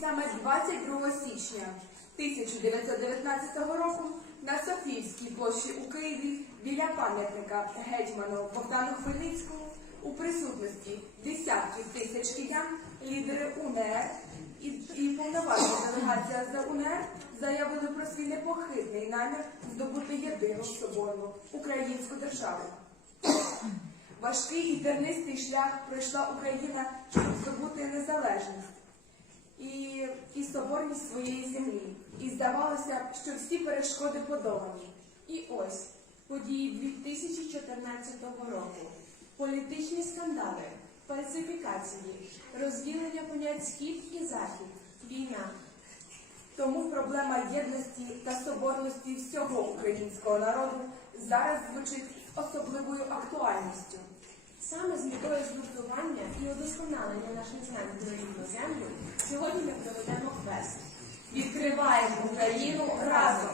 Саме 22 січня 1919 року на Софіївській площі у Києві біля пам'ятника гетьману Богдану Хмельницькому у присутності десятків тисяч киян лідери УНР і, і повноважна делегація за УНР заявили про свій непохитний намір здобути єдину соборну українську державу. Важкий і тернистий шлях пройшла Україна, щоб здобути незалежність і, і соборність своєї землі. І здавалося, що всі перешкоди подолані. І ось події 2014 року. Політичні скандали, фальсифікації, розділення понять схід і захід, війна. Тому проблема єдності та соборності всього українського народу зараз звучить особливою актуальністю. Саме з метою згуртування і удосконалення наших знань про рідну землю сьогодні ми проведемо квест. Відкриваємо Україну разом!